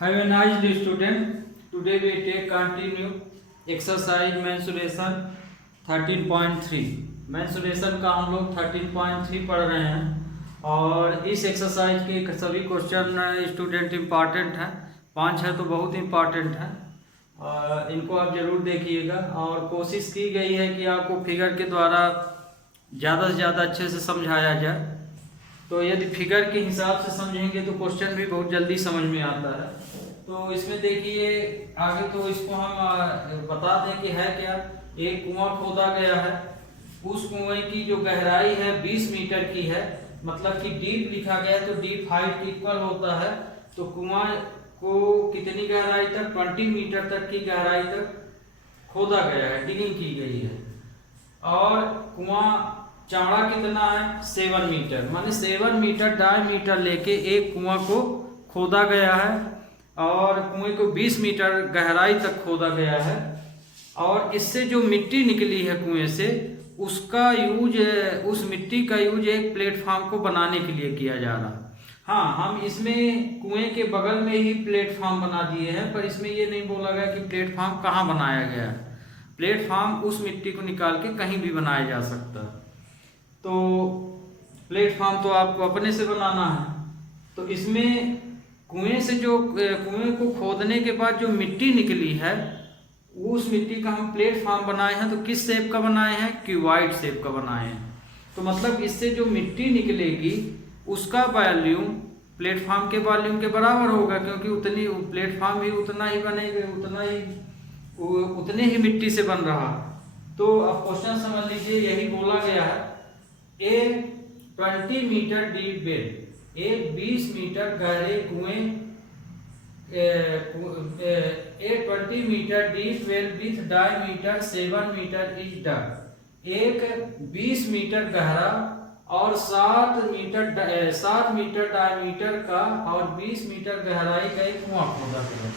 Have a nice day, student. Today we take continue exercise mensuration 13.3. mensuration का हम लोग 13.3 पढ़ रहे हैं और इस एक्सरसाइज के सभी क्वेश्चन स्टूडेंट इम्पॉर्टेंट हैं। 5 है तो बहुत इम्पॉर्टेंट है। इनको आप जरूर देखिएगा और कोशिश की गई है कि आपको फिगर के द्वारा ज़्यादा से ज़्यादा अच्छे से समझाया जाए। तो यदि फिगर के हिसाब से समझेंगे तो क्वेश्चन भी बहुत जल्दी समझ में आता है। तो इसमें देखिए आगे तो इसको हम बता दें कि है क्या। एक कुआं खोदा गया है, उस कुएं की जो गहराई है 20 मीटर की है, मतलब कि डीप लिखा गया है तो डीप हाइट इक्वल होता है। तो कुआं को कितनी गहराई तक, 20 मीटर तक की गहराई तक खोदा गया है, डिगिंग की गई है। और कुआं चौड़ा कितना है, 7 मीटर, माने 7 मीटर डायमीटर लेके एक कुआं को खोदा गया है और कुएं को 20 मीटर गहराई तक खोदा गया है। और इससे जो मिट्टी निकली है कुएं से, उसका यूज, उस मिट्टी का यूज एक प्लेटफॉर्म को बनाने के लिए किया जा रहा है। हाँ, हम इसमें कुएं के बगल में ही प्लेटफॉर्म बना दिए हैं, पर इसमें ये नहीं बोला गया कि प्लेटफॉर्म कहाँ बनाया गया है। प्लेटफॉर्म उस मिट्टी को निकाल के कहीं भी बनाया जा सकता है। तो प्लेटफॉर्म तो आपको अपने से बनाना है। तो इसमें कुएं से जो कुएं को खोदने के बाद जो मिट्टी निकली है, उस मिट्टी का हम प्लेटफॉर्म बनाए हैं। तो किस शेप का बनाए हैं, क्यूबॉइड शेप का बनाए हैं। तो मतलब इससे जो मिट्टी निकलेगी उसका वॉल्यूम प्लेटफॉर्म के वॉल्यूम के बराबर होगा, क्योंकि उतनी प्लेटफॉर्म भी उतना ही बनेगा, उतने ही मिट्टी से बन रहा। तो अब क्वेश्चन समझ लीजिए, यही बोला गया है। ए 20 मीटर डीप वेल, एक 20 मीटर गहरे कुएं, a 20 metre deep well with diameter 7 metre is dug. एक 20 मीटर गहरा और 7 मीटर डायमीटर का और 20 मीटर गहराई का एक कुआं खोदा गया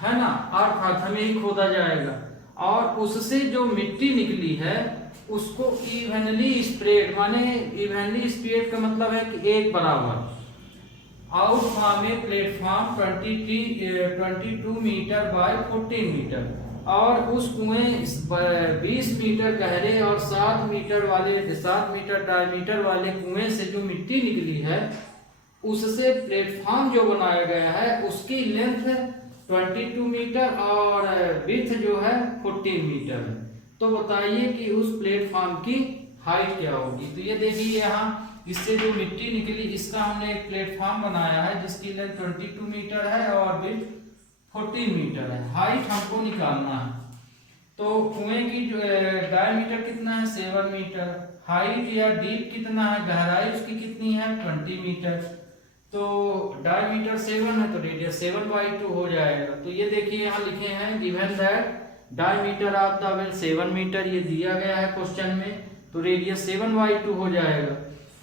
है ना, अर्थात हमें ही खोदा जाएगा। और उससे जो मिट्टी निकली है उसको इवनली स्प्रेड, माने इवनली स्प्रेड का मतलब है कि एक बराबर, out from a platform 22 metre by 14 metre. और उस कुएं 20 मीटर गहरे और 7 मीटर डायमीटर वाले कुएं से जो मिट्टी निकली है, उससे प्लेटफॉर्म जो बनाया गया है उसकी लेंथ 22 मीटर और विड्थ जो है 14 मीटर है। तो बताइए कि उस प्लेटफॉर्म की हाइट क्या होगी। तो ये देखिए यहाँ, इससे जो मिट्टी निकली इसका हमने एक प्लेटफॉर्म बनाया है जिसकी लेंथ 22 मीटर है और विड्थ 14 मीटर है। हाइट हमको निकालना है। तो कुएं की जो डायमीटर कितना है, 7 मीटर। हाइट या डीप कितना है, गहराई उसकी कितनी है, 20 मीटर। तो डायमीटर 7 है तो रेडियस 7/2 हो जाएगा। तो ये देखिए यहाँ लिखे हैं, given that diameter of the well 7 metre, ये दिया गया है क्वेश्चन में। तो रेडियस 7/2 हो जाएगा।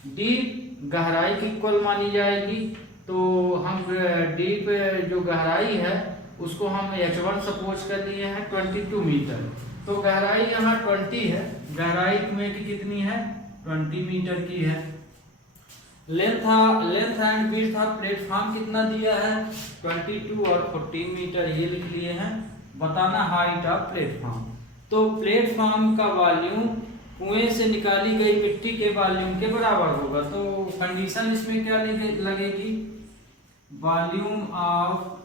डीप गहराई की इक्वल मानी जाएगी। तो हम डीप जो गहराई है उसको हम h1 सपोज कर लिए हैं 22 मीटर। तो गहराई यहाँ 20 है, गहराई कुएं की कितनी है, 20 मीटर की है। Length and width of platform कितना दिया है, 22 और 14 मीटर, ये लिख लिए हैं। बताना हाइट ऑफ प्लेटफॉर्म। तो प्लेटफॉर्म का वॉल्यूम कुएं से निकाली गई मिट्टी के वॉल्यूम के बराबर होगा। तो कंडीशन इसमें क्या लगेगी, वॉल्यूम ऑफ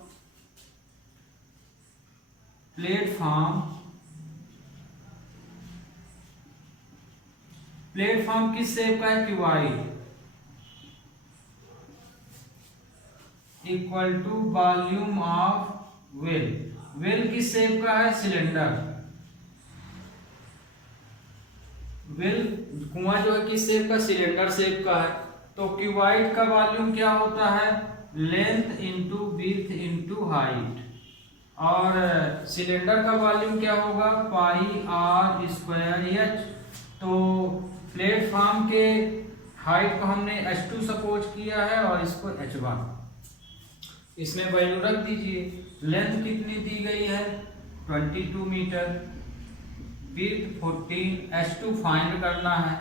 प्लेटफॉर्म किस शेप का है, cuboid, equal to volume of well. Well किस शेप का है, सिलेंडर। वेल कुआं जो है किस शेप का, सिलेंडर शेप का है। तो क्यूबॉइड का वॉल्यूम क्या होता है, length into width into height. और सिलेंडर का वॉल्यूम क्या होगा, πr²h। तो प्लेटफॉर्म के हाइट को हमने h2 सपोज किया है और इसको h1, इसमें वैल्यू रख दीजिए। लेंथ कितनी दी गई है, 22 मीटर, विड्थ 14, h2 फाइंड करना है।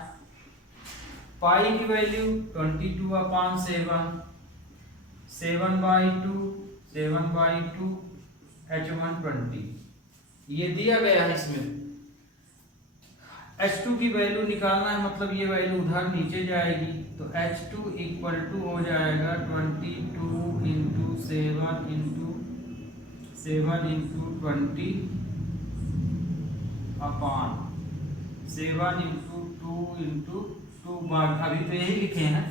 पाई की वैल्यू 22/7, 7/2 7/2 H120 ये दिया गया है। इसमें H2 की वैल्यू निकालना है, मतलब ये वैल्यू उधर नीचे जाएगी, तो H2 इक्वल टू हो जाएगा 22 into 7 into 20 upon 7 into 2 into 2 भाग, अभी तो यही लिखे हैं,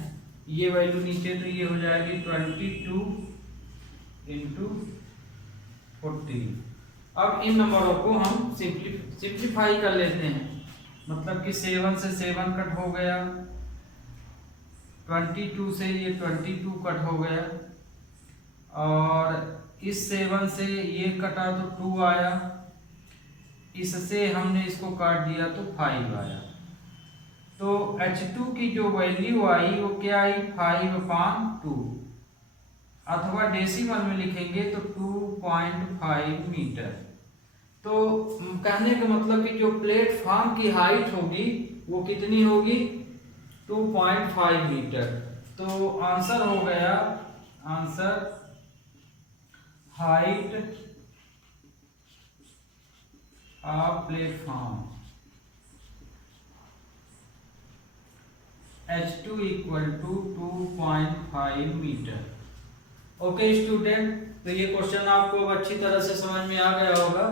ये वैल्यू नीचे तो ये हो जाएगी 22 इंटू 40। अब इन नंबरों को हम सिंप्लीफाई कर लेते हैं, मतलब कि 7 से 7 कट हो गया, 22 से ये 22 कट हो गया, और इस 7 से ये कटा तो 2 आया, इससे हमने इसको काट दिया तो 5 आया। तो H2 की जो वैल्यू आई वो क्या आई 5/2, अथवा डेसिमल में लिखेंगे तो 2.5 मीटर। तो कहने का मतलब कि जो प्लेटफॉर्म की हाइट होगी वो कितनी होगी 2.5 मीटर। तो आंसर हो गया, answer height of platform H2 equal to 2.5 metre. Okay student, तो ये क्वेश्चन आपको अच्छी तरह से समझ में आ गया होगा।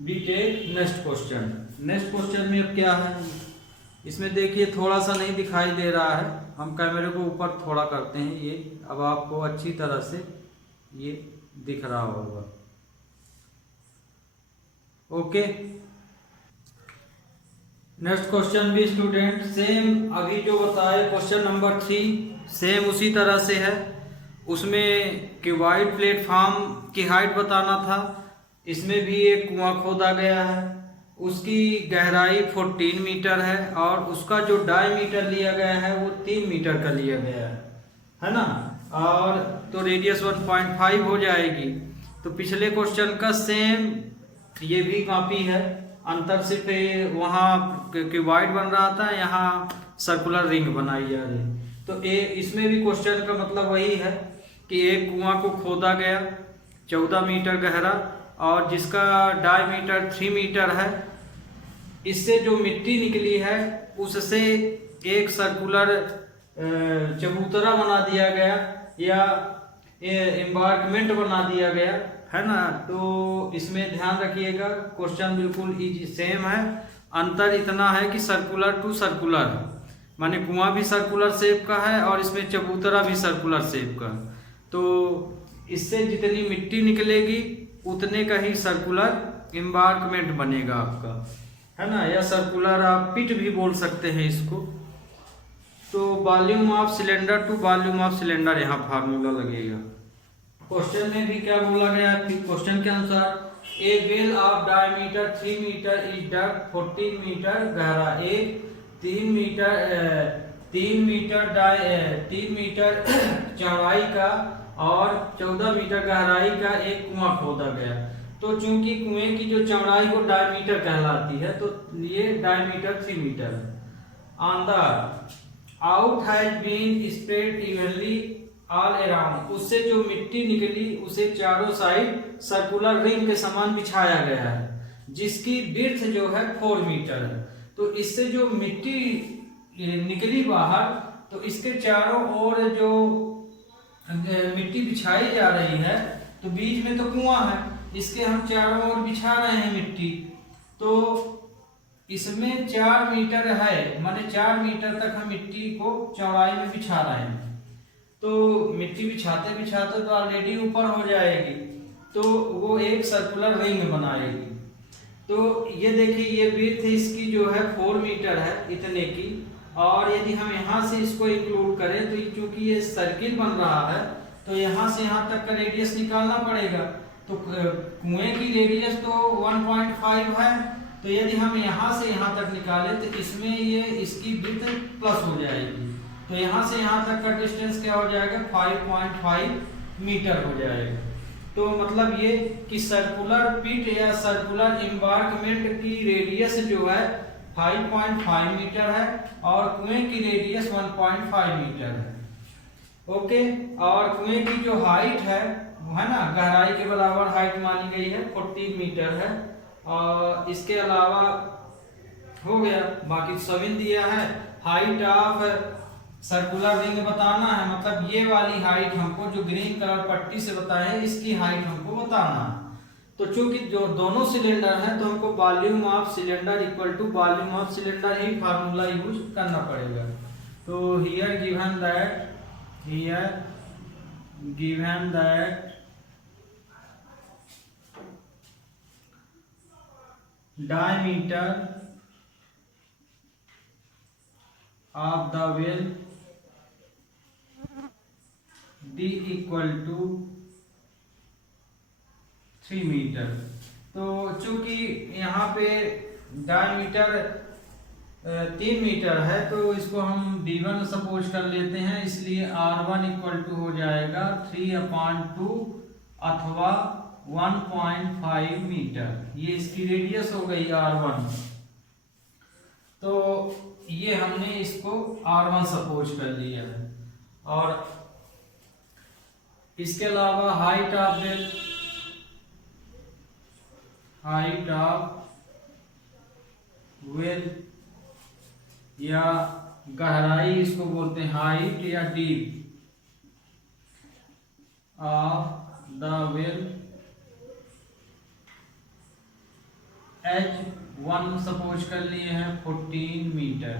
We take next question. Next question में अब क्या है, इसमें देखिए थोड़ा सा नहीं दिखाई दे रहा है, हम कैमरे को ऊपर थोड़ा करते हैं, ये अब आपको अच्छी तरह से ये दिख रहा होगा। ओके, नेक्स्ट क्वेश्चन भी स्टूडेंट सेम अभी जो बताए क्वेश्चन नंबर 3 सेम उसी तरह से है। उसमें क्यूबॉइड प्लेटफॉर्म की हाइट बताना था, इसमें भी एक कुआं खोदा गया है, उसकी गहराई 14 मीटर है और उसका जो डायमीटर लिया गया है वो 3 मीटर का लिया गया है ना, और तो रेडियस 1.5 हो जाएगी। तो पिछले क्वेश्चन का सेम ये भी कॉपी है, अंतर सिर्फ वहाँ क्यूबॉइड बन रहा था, यहाँ सर्कुलर रिंग बनाई जा रही। तो इसमें भी क्वेश्चन का मतलब वही है कि एक कुआं को खोदा गया 14 मीटर गहरा और जिसका डायमीटर 3 मीटर है, इससे जो मिट्टी निकली है उससे एक सर्कुलर चबूतरा बना दिया गया या एम्बार्कमेंट बना दिया गया है ना। तो इसमें ध्यान रखिएगा क्वेश्चन बिल्कुल इजी सेम है, अंतर इतना है कि सर्कुलर टू सर्कुलर, माने कुआं भी सर्कुलर शेप का है और इसमें चबूतरा भी सर्कुलर शेप का। तो इससे जितनी मिट्टी निकलेगी उतने का ही सर्कुलर एम्बार्कमेंट बनेगा आपका, है ना, या सर्कुलर आप पिट भी बोल सकते हैं इसको। तो volume of cylinder to volume of cylinder यहाँ फार्मूला लगेगा। क्वेश्चन में भी क्या बोला गया है, क्वेश्चन के अनुसार a well of diameter 3 metre is dug 14 metre गहरा, एक 3 मीटर चौड़ाई का और 14 मीटर गहराई का एक कुआं खोदा गया। तो चूंकि कुएं की जो चौड़ाई वो डायमीटर कहलाती है, तो ये डायमीटर 3 मीटर है। On the out has been spread evenly all around, उससे जो मिट्टी निकली उसे चारों साइड सर्कुलर रिंग के समान बिछाया गया है, जिसकी विड्थ जो है 4 मीटर है। तो इससे जो मिट्टी निकली बाहर, तो इसके चारों ओर जो मिट्टी बिछाई जा रही है, तो बीच में तो कुआं है, इसके हम चारों ओर बिछा रहे हैं मिट्टी, तो इसमें 4 मीटर है, माने 4 मीटर तक हम मिट्टी को चौड़ाई में बिछा रहे हैं। तो मिट्टी बिछाते बिछाते तो ऑलरेडी ऊपर हो जाएगी, तो वो एक सर्कुलर रिंग बनाएगी। तो ये देखिए ये विड्थ इसकी जो है 4 मीटर है इतने की, और यदि हम यहाँ से इसको इंक्लूड करें तो चूंकि ये सर्किल बन रहा है, तो यहाँ से यहाँ तक का रेडियस निकालना पड़ेगा। तो कुएं की रेडियस तो 1.5 है, तो यदि हम यहाँ से यहाँ तक निकालें तो इसमें ये इसकी विड्थ प्लस हो जाएगी, तो यहाँ से यहाँ तक का डिस्टेंस क्या हो जाएगा 5.5 मीटर हो जाएगा। तो मतलब ये कि सर्कुलर पिट या सर्कुलर एम्बार्कमेंट की रेडियस जो है 5.5 मीटर है और कुएं की रेडियस 1.5 मीटर है। ओके। और कुएं की जो हाइट है वो है ना, गहराई के बराबर हाइट मानी गई है, 40 मीटर है। और इसके अलावा हो गया, बाकी सभी दिया है। हाइट ऑफ सर्कुलर रिंग बताना है, मतलब ये वाली हाइट हमको जो ग्रीन कलर पट्टी से बताया है इसकी हाइट हमको बताना है। तो चूंकि जो दोनों सिलेंडर हैं तो हमको volume of cylinder equal to volume of cylinder ही फार्मूला यूज करना पड़ेगा। तो here given that diameter of the well d equal to 3 metre. तो चूंकि यहाँ पे डायमीटर 3 मीटर है तो इसको हम d1 सपोज कर लेते हैं, इसलिए r1 इक्वल टू हो जाएगा 3/2 अथवा 1.5 मीटर। ये इसकी रेडियस हो गई r1। तो ये हमने इसको r1 सपोज कर लिया है। और इसके अलावा हाइट ऑफ वेल या गहराई इसको बोलते हैं हाइट या deep of the well H1 suppose कर लिए हैं 14 मीटर,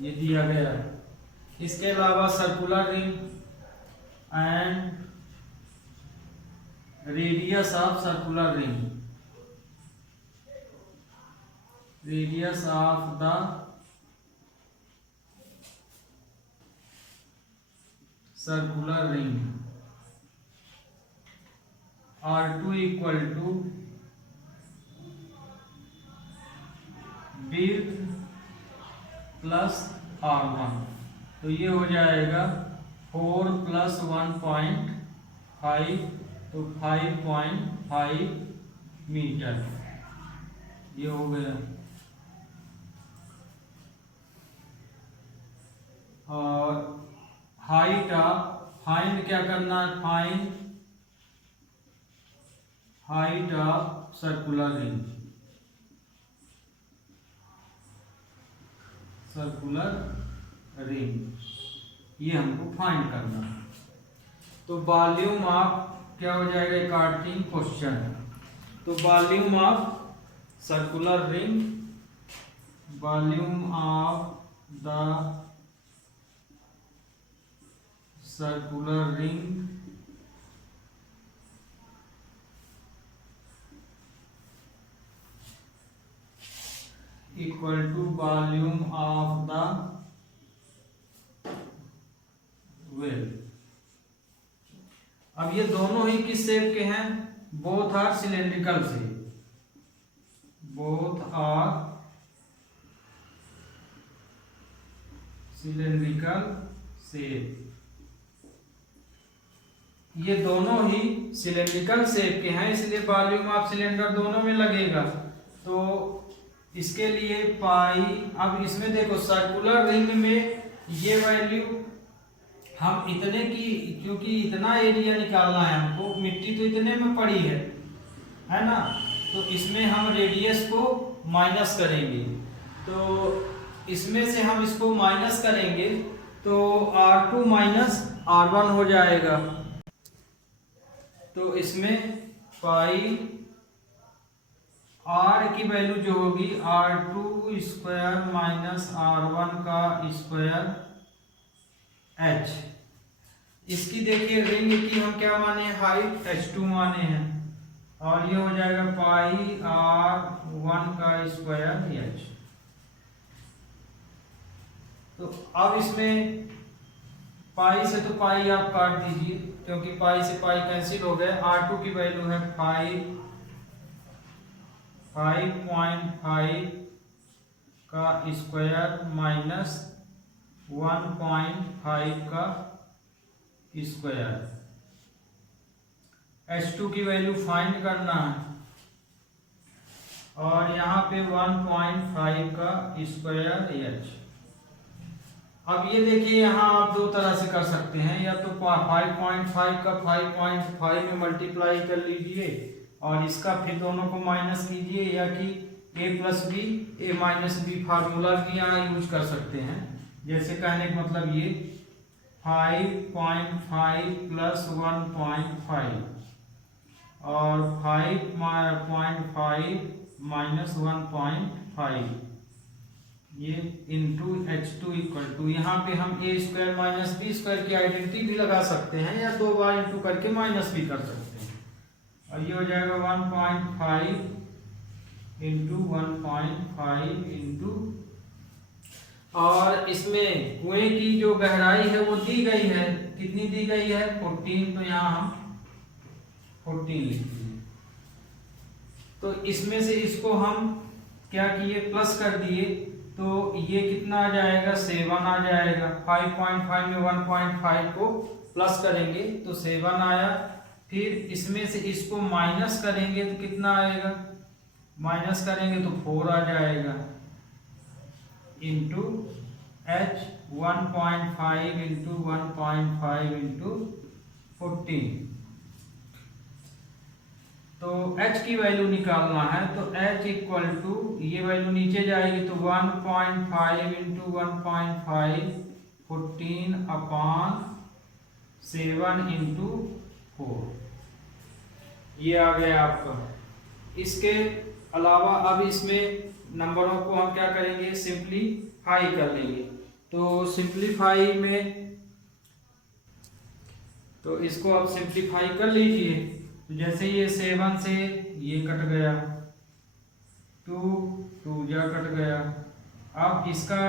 ये दिया गया है। इसके अलावा circular ring and radius of circular ring, radius of the circular ring R2 equal to width plus R1। तो ये हो जाएगा 4 + 1.5 तो 5.5 मीटर, ये हो गया। और हाइट फाइंड क्या करना है, हाइट ऑफ सर्कुलर रिंग, ये हमको फाइंड करना है। तो वॉल्यूम ऑफ क्या हो जाएगा, कार्टिंग क्वेश्चन। तो volume of circular ring, volume of the circular ring equal to volume of the well. अब ये दोनों ही किस शेप के हैं, both are cylindrical shape, both are cylindrical shape. ये दोनों ही सिलेंड्रिकल शेप के हैं, इसलिए वॉल्यूम ऑफ सिलेंडर दोनों में लगेगा। तो इसके लिए पाई, अब इसमें देखो सर्कुलर रिंग में ये वैल्यू हम इतने की, क्योंकि इतना एरिया निकालना है हमको, मिट्टी तो इतने में पड़ी है ना, तो इसमें हम रेडियस को माइनस करेंगे। तो इसमें से हम इसको माइनस करेंगे तो R2 माइनस R1 हो जाएगा। तो इसमें पाई R की वैल्यू जो होगी R2 स्क्वायर माइनस R1 का स्क्वायर H। इसकी देखिए रिंग की हम क्या माने हैं, हाइट H2 माने हैं, और ये हो जाएगा पाई R1 का स्क्वायर H। तो अब इसमें पाई से तो पाई आप काट दीजिए, क्योंकि पाई से पाई कैंसिल हो गए। R2 की वैल्यू है 5.5 का स्क्वायर माइनस 1.5 का स्क्वायर। H2 की वैल्यू फाइंड करना है, और यहाँ पे 1.5 का स्क्वायर H। अब ये देखिए यहाँ आप दो तरह से कर सकते हैं, या तो 5.5 का 5.5 में मल्टीप्लाई कर लीजिए और इसका फिर दोनों को माइनस कीजिए, या कि a plus b a minus b formula भी यहाँ यूज कर सकते हैं। जैसे कहने का मतलब ये 5.5 प्लस 1.5 और 5.5 माइनस 1.5 ये इंटू H2 इक्वल टू, यहाँ पे हम a square minus b square की आइडेंटिटी भी लगा सकते हैं, या 2 बार इंटू करके माइनस भी कर सकते हैं। और ये हो जाएगा 1.5 इंटू 1.5 इंटू, और इसमें कुएं की जो गहराई है वो दी गई है, कितनी दी गई है 14, तो यहाँ हम 14 लिखते हैं। तो इसमें से इसको हम क्या किए, प्लस कर दिए, तो ये कितना आ जाएगा 7 आ जाएगा। 5.5 में 1.5 को प्लस करेंगे तो 7 आया। फिर इसमें से इसको माइनस करेंगे तो कितना आएगा, माइनस करेंगे तो 4 आ जाएगा इंटू H 1.5 इंटू 1.5 इंटू 14। तो H की वैल्यू निकालना है, तो H इक्वल टू, ये वैल्यू नीचे जाएगी तो 1.5 इंटू 1.5 14 अपॉन 7 इंटू 4, ये आ गया आपका। इसके अलावा अब इसमें नंबरों को हम क्या करेंगे, सिंप्लीफाई कर लेंगे। तो सिंप्लीफाई में, तो इसको आप सिंप्लीफाई कर लीजिए। जैसे ये 7 से ये कट गया, 2 जा कट गया। अब इसका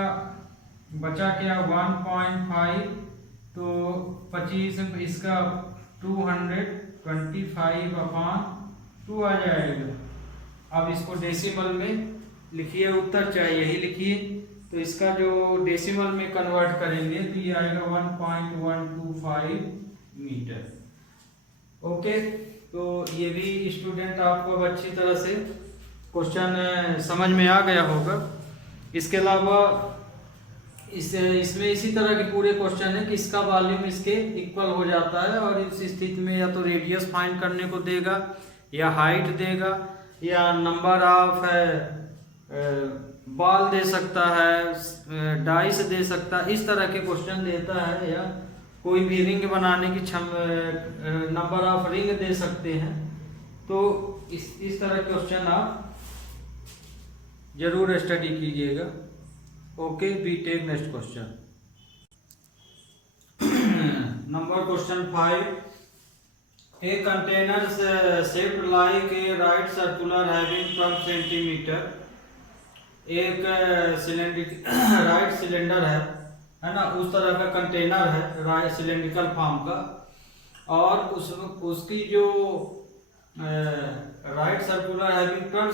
बचा क्या 1.5, तो 25, इसका 225 अपॉन 2 आ जाएगा। अब इसको डेसिमल में लिखिए, उत्तर चाहे यही लिखिए। तो इसका जो डेसिमल में कन्वर्ट करेंगे तो ये आएगा 1.125 मीटर। ओके, तो ये भी स्टूडेंट आपको अब अच्छी तरह से क्वेश्चन समझ में आ गया होगा। इसके अलावा इसमें इसी तरह के पूरे क्वेश्चन है कि इसका वॉल्यूम इसके इक्वल हो जाता है, और इस स्थिति में या तो रेडियस फाइंड करने को देगा, या हाइट देगा, या नंबर ऑफ बॉल दे सकता है, डाइस दे सकता है, इस तरह के क्वेश्चन देता है, या कोई भी रिंग बनाने की नंबर ऑफ रिंग दे सकते हैं। तो इस तरह के क्वेश्चन आप जरूर स्टडी कीजिएगा। Okay, we take next question. Number question 5, a container shaped like a right circular having 12 centimetre. एक राइट सिलेंडर है ना, उस तरह का कंटेनर है राइट सिलेंड्रिकल फॉर्म का, और उसकी जो right circular having 12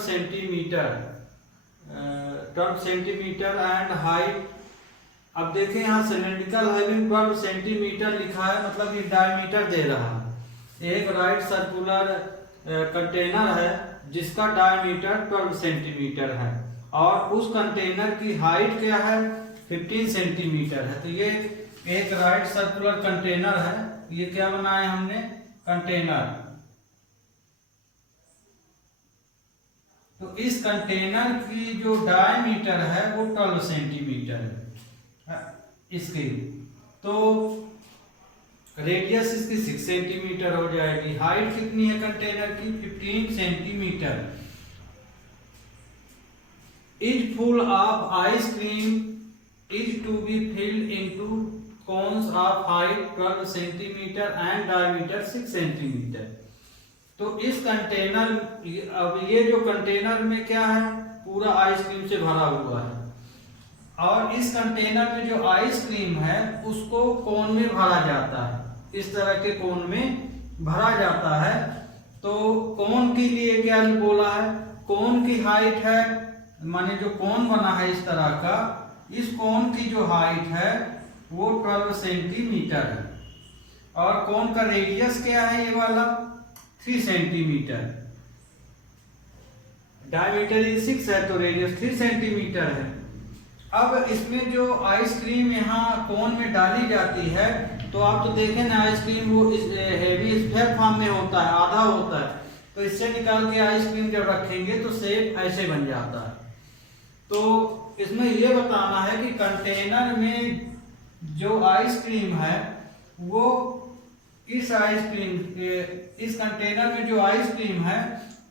centimetre and height. अब देखें यहाँ सिलेंड्रिकल हैविंग 12 सेंटीमीटर लिखा है, मतलब ये डायमीटर दे रहा है। एक राइट सर्कुलर कंटेनर है जिसका डायमीटर 12 सेंटीमीटर है, और उस कंटेनर की हाइट क्या है 15 सेंटीमीटर है। तो ये एक राइट सर्कुलर कंटेनर है, ये क्या बनाया हमने, कंटेनर। तो इस कंटेनर की जो डायमीटर है वो 12 सेंटीमीटर है इसकी, तो रेडियस इसकी 6 सेंटीमीटर हो जाएगी। हाइट कितनी है कंटेनर की 15 centimetre. Is full of ice cream is to be filled into cones of height 12 centimeter and diameter 6 centimeter। तो इस कंटेनर, अब ये जो कंटेनर में क्या है, पूरा आइसक्रीम से भरा हुआ है, और इस कंटेनर में जो आइसक्रीम है उसको कोन में भरा जाता है, इस तरह के कोन में भरा जाता है। तो कोन के लिए क्या बोला है, कोन की हाइट है, माने जो कोन बना है इस तरह का, इस कोन की जो हाइट है वो 12 सेंटीमीटर है, और कोन का रेडियस क्या है ये वाला 3 सेंटीमीटर। डायमीटर 6 है तो रेडियस 3 सेंटीमीटर है। अब इसमें जो आइसक्रीम यहाँ कोन में डाली जाती है, तो आप तो देखें ना, आइसक्रीम वो इस हेवी स्फेयर फॉर्म में होता है, आधा होता है। तो इससे निकाल के आइसक्रीम जब रखेंगे तो शेप ऐसे बन जाता है। तो इसमें ये बताना है कि कंटेनर में जो आइसक्रीम है वो इस कंटेनर में जो आइसक्रीम है,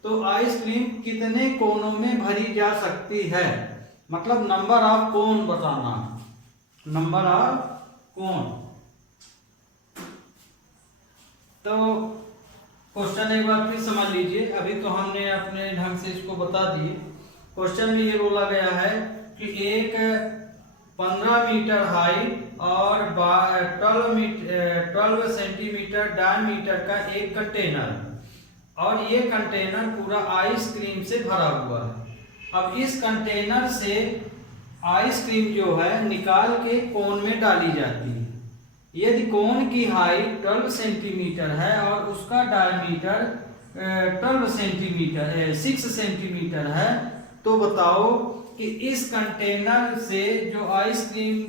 तो आइसक्रीम कितने कोनों में भरी जा सकती है, मतलब नंबर ऑफ कोन बताना, नंबर ऑफ कोन। तो क्वेश्चन एक बार फिर समझ लीजिए, अभी तो हमने अपने ढंग से इसको बता दिए। क्वेश्चन में ये बोला गया है कि एक 15 मीटर हाइट और 12 सेंटीमीटर डायमीटर का एक कंटेनर, और ये कंटेनर पूरा आइसक्रीम से भरा हुआ है। अब इस कंटेनर से आइसक्रीम जो है निकाल के कोन में डाली जाती है। यदि कोन की हाइट 12 सेंटीमीटर है और उसका डायमीटर 6 सेंटीमीटर है, तो बताओ कि इस कंटेनर से जो आइसक्रीम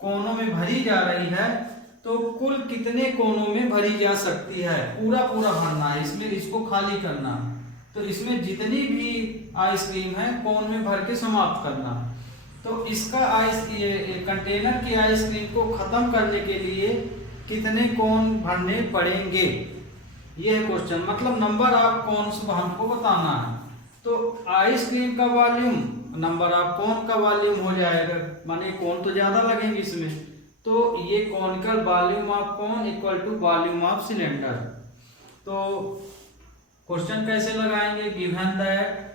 कोनों में भरी जा रही है, तो कुल कितने कोनों में भरी जा सकती है। पूरा भरना है, इसमें इसको खाली करना। तो इसमें जितनी भी आइसक्रीम है कोन में भर के समाप्त करना। तो इसका कंटेनर की आइसक्रीम को खत्म करने के लिए कितने कोन भरने पड़ेंगे, ये है क्वेश्चन। मतलब नंबर ऑफ कोन्स हमको बताना है। तो आइसक्रीम का वॉल्यूम नंबर ऑफ कोन का वॉल्यूम हो जाएगा, माने कोन तो ज्यादा लगेंगे इसमें। तो ये conical volume of cone equal to volume of cylinder. तो क्वेश्चन कैसे लगाएंगे, given that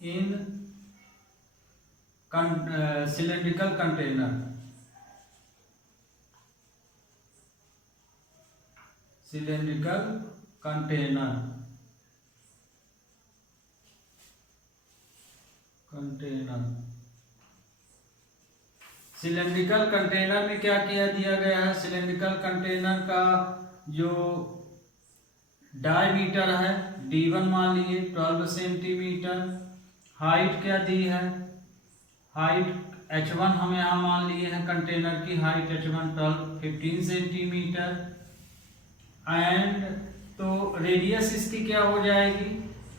in cylindrical container, cylindrical container cylindrical container में क्या किया दिया गया है, सिलेंड्रिकल कंटेनर का जो डायमीटर है D1 मान लीजिए 12 सेंटीमीटर, हाइट क्या दी है, हाइट H1 हम यहाँ मान लिए हैं, कंटेनर की हाइट H1 15 सेंटीमीटर, एंड तो रेडियस इसकी क्या हो जाएगी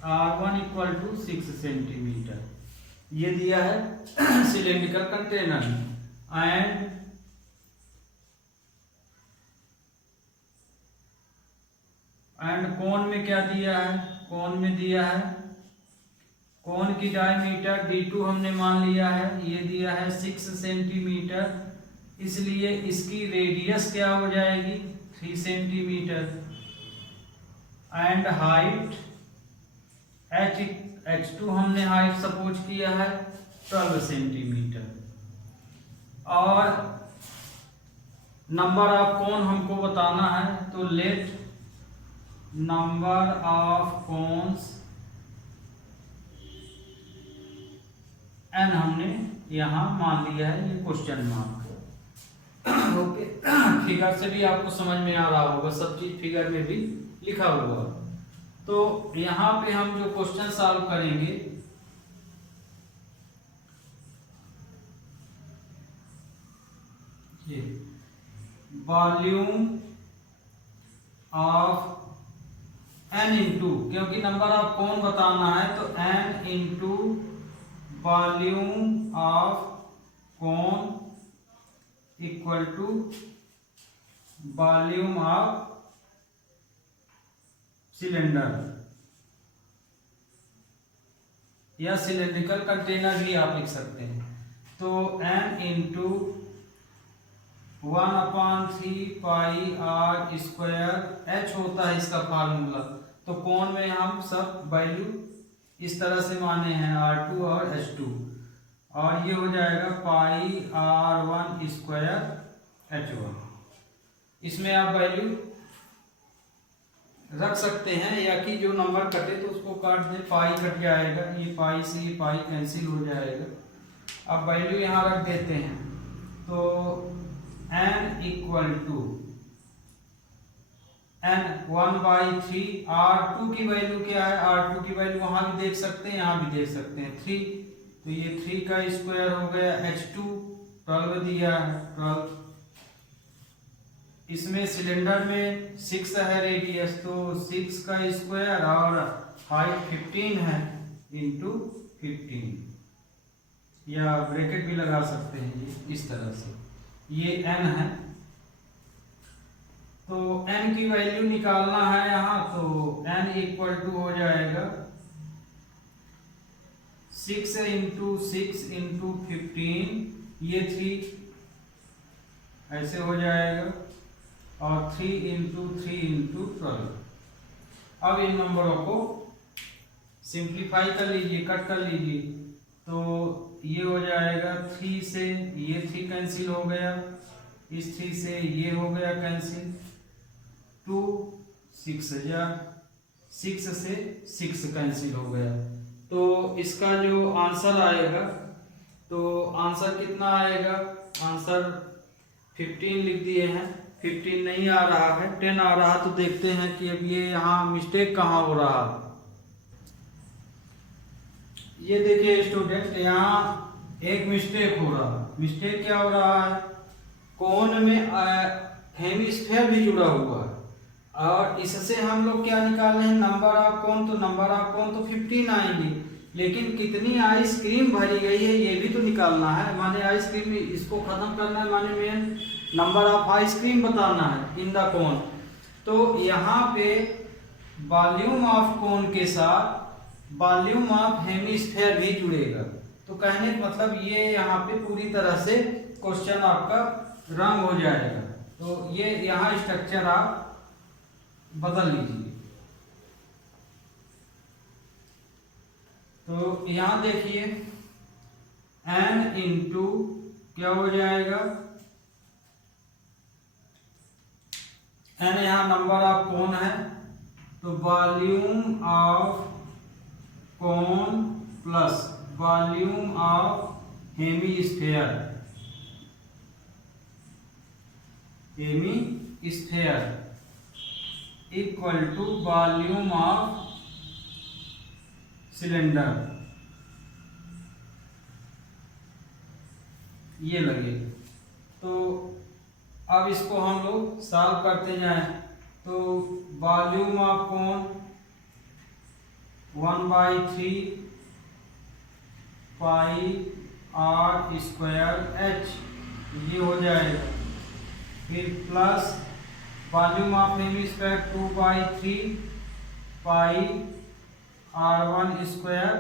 R1 इक्वल टू 6 सेंटीमीटर, ये दिया है सिलेंड्रिकल कंटेनर। एंड कोन में क्या दिया है, कोन में दिया है, कोन की डायमीटर D2 हमने मान लिया है, ये दिया है 6 सेंटीमीटर, इसलिए इसकी रेडियस क्या हो जाएगी 3 सेंटीमीटर। एंड हाइट H2 हमने हाइट सपोज किया है 12 सेंटीमीटर, और नंबर ऑफ कोन हमको बताना है। तो let number of cones n हमने यहां मान लिया है, ये क्वेश्चन मार्क। ओके, फिगर से भी आपको समझ में आ रहा होगा, सब चीज फिगर में भी लिखा हुआ। तो यहां पे हम जो क्वेश्चन सॉल्व करेंगे, ये वॉल्यूम ऑफ n इंटू, क्योंकि नंबर ऑफ कोन बताना है तो n into volume of cone equal to volume of cylinder, या सिलेंड्रिकल कंटेनर भी आप लिख सकते हैं। तो n into 1/3 pi r square, h होता है इसका फार्मूला। तो कोन में हम सब वैल्यू इस तरह से माने हैं R2 और H2, और ये हो जाएगा पाई R1 स्क्वायर H1। इसमें आप वैल्यू रख सकते हैं, या कि जो नंबर कटे तो उसको काट दें, पाई कट जाएगा, ये पाई से ये पाई कैंसिल हो जाएगा। अब वैल्यू यहाँ रख देते हैं, तो n equal to n 1/3। R2 की वैल्यू क्या है, R2 की वैल्यू वहां भी देख सकते हैं, यहाँ भी देख सकते हैं 3, तो ये 3 का स्क्वायर हो गया। H2 12 दिया है 12। इसमें सिलेंडर में 6 है रेडियस, तो 6 का स्क्वायर और हाइट 15 है इंटू 15, या ब्रैकेट भी लगा सकते हैं ये इस तरह से। ये n है, तो n की वैल्यू निकालना है यहाँ, तो n इक्वल टू हो जाएगा 6 इंटू 6 इंटू 15, ये 3 ऐसे हो जाएगा, और 3 इंटू 3 इंटू 12। अब इन नंबरों को सिंप्लीफाई कर लीजिए, कट कर लीजिए, तो ये हो जाएगा 3 से ये 3 कैंसिल हो गया, इस 3 से ये हो गया कैंसिल, 2 6 जा 6 से 6 कैंसिल हो गया। तो इसका जो आंसर आएगा, तो आंसर कितना आएगा, आंसर 15 लिख दिए हैं, 15 नहीं आ रहा है, 10 आ रहा, तो देखते हैं कि अब ये यहाँ मिस्टेक कहाँ हो रहा है। ये देखिए स्टूडेंट, यहाँ एक मिस्टेक हो रहा है। मिस्टेक क्या हो रहा है, कोन में हेमिस्फीयर भी जुड़ा हुआ है, और इससे हम लोग क्या निकाल रहे हैं, नंबर ऑफ कोन, तो नंबर ऑफ कोन तो 15 आएंगे, लेकिन कितनी आइसक्रीम भरी गई है ये भी तो निकालना है। माने आइसक्रीम इसको खत्म करना है, माने मेन नंबर ऑफ आइसक्रीम बताना है इन द कोन। तो यहाँ पे वॉल्यूम ऑफ कोन के साथ वॉल्यूम ऑफ हेमिस्फीयर भी जुड़ेगा। तो कहने का मतलब ये यहाँ पे पूरी तरह से क्वेश्चन आपका रंग हो जाएगा। तो ये यहाँ स्ट्रक्चर आप बदल लीजिए। तो यहाँ देखिए n इंटू क्या हो जाएगा, n यहाँ नंबर ऑफ कोन है, तो volume of cone plus volume of hemisphere, hemisphere equal to volume of cylinder, ये लगे। तो अब इसको हम लोग सॉल्व करते जाएं, तो volume of cone 1/3 pi r square h, ये हो जाएगा। फिर plus volume of hemisphere 2/3 pi r1 square,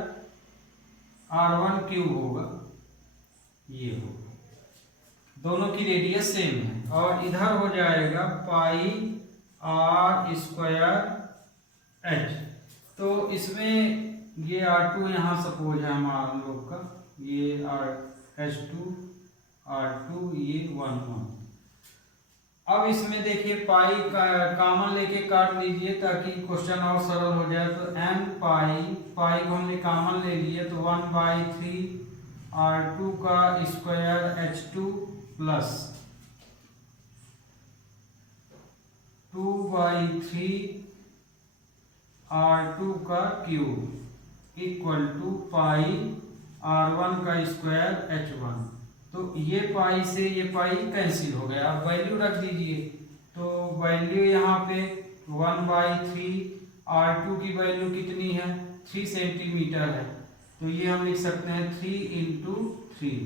r1 cube होगा, ये होगा, दोनों की रेडियस सेम है। और इधर हो जाएगा पाई r स्क्वायर h। तो इसमें ये r2 यहाँ सपोज है हमारा लोग का, ये h2 r2, ये 1 1। अब इसमें देखिए पाई का कॉमन लेके काट लीजिए ताकि क्वेश्चन और सरल हो जाए। तो n पाई, पाई को हमने कॉमन ले लिए, तो 1/3 r2 का स्क्वायर h2 प्लस 2/3 r2 का cube equal to pi r1 का स्क्वायर h1। तो ये पाई से ये पाई कैंसिल हो गया। अब वैल्यू रख दीजिए, तो वैल्यू यहाँ पे 1/3 r2 की वैल्यू कितनी है, 3 सेंटीमीटर है, तो ये हम लिख सकते हैं 3 इंटू 3।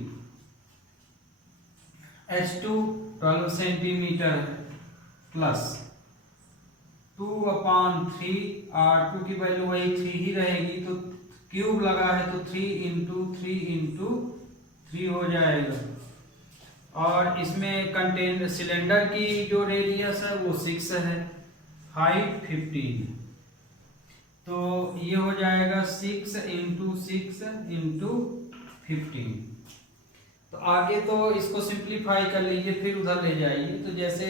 h2 12 सेंटीमीटर है, प्लस 2/3 r2 की वैल्यू वही 3 ही रहेगी, तो क्यूब लगा है, तो 3 इंटू 3 इंटू 3 हो जाएगा। और इसमें कंटेन सिलेंडर की जो रेडियस है वो 6 है, हाइट 15, तो ये हो जाएगा 6 इंटू 6 इंटू 15। तो आगे तो इसको सिंप्लीफाई कर लीजिए, फिर उधर ले जाइए। तो जैसे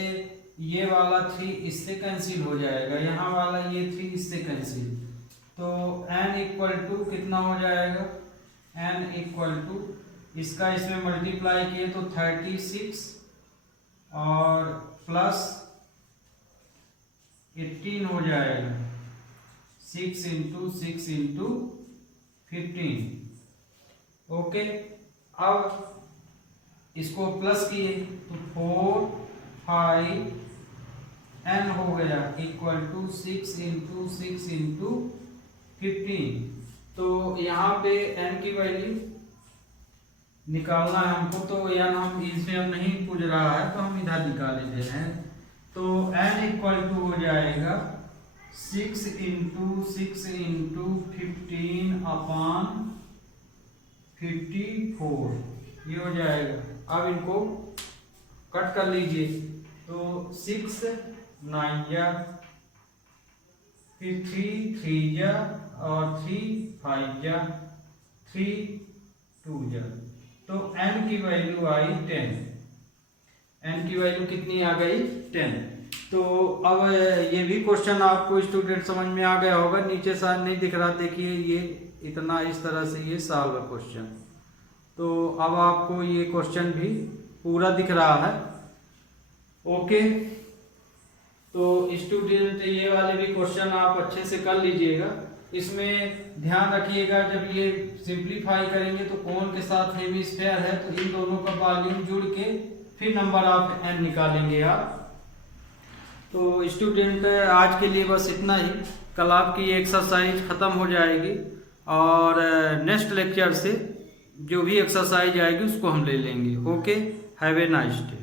ये वाला 3 इससे कैंसिल हो जाएगा, यहाँ वाला ये 3 इससे कैंसिल, तो n इक्वल टू कितना हो जाएगा, n इक्वल टू इसका इसमें मल्टीप्लाई किए तो 36 और प्लस 18 हो जाएगा। 6 इंटू 6 इंटू 15। ओके, अब इसको प्लस किए तो 4 5 n हो गया इक्वल टू 6 इंटू 6 इंटू 15। तो यहाँ पे n की वैल्यू निकालना है हमको, तो n हम इसमें अब नहीं पूछ रहा है तो हम इधर निकाल दे रहे हैं। तो n इक्वल टू हो जाएगा 6 इंटू 6 इंटू 15 अपान 54, ये हो जाएगा। अब इनको कट कर लीजिए, तो 6 9 जा, फिर 3 3 जा, और 3 5 जा, 3 2 जा, तो n की वैल्यू आई 10। n की वैल्यू कितनी आ गई? 10। तो अब ये भी क्वेश्चन आपको स्टूडेंट समझ में आ गया होगा। नीचे साथ नहीं दिख रहा, देखिए ये इतना इस तरह से ये सॉल्व है क्वेश्चन। तो अब आपको ये क्वेश्चन भी पूरा दिख रहा है। ओके, तो स्टूडेंट ये वाले भी क्वेश्चन आप अच्छे से कर लीजिएगा। इसमें ध्यान रखिएगा, जब ये सिंप्लीफाई करेंगे तो कौन के साथ हेमिस्फेयर है, तो इन दोनों का वॉल्यूम जुड़ के फिर नंबर ऑफ n निकालेंगे आप। तो स्टूडेंट आज के लिए बस इतना ही। कल आपकी एक्सरसाइज ख़त्म हो जाएगी और नेक्स्ट लेक्चर से जो भी एक्सरसाइज आएगी उसको हम ले लेंगे। Okay, have a nice day.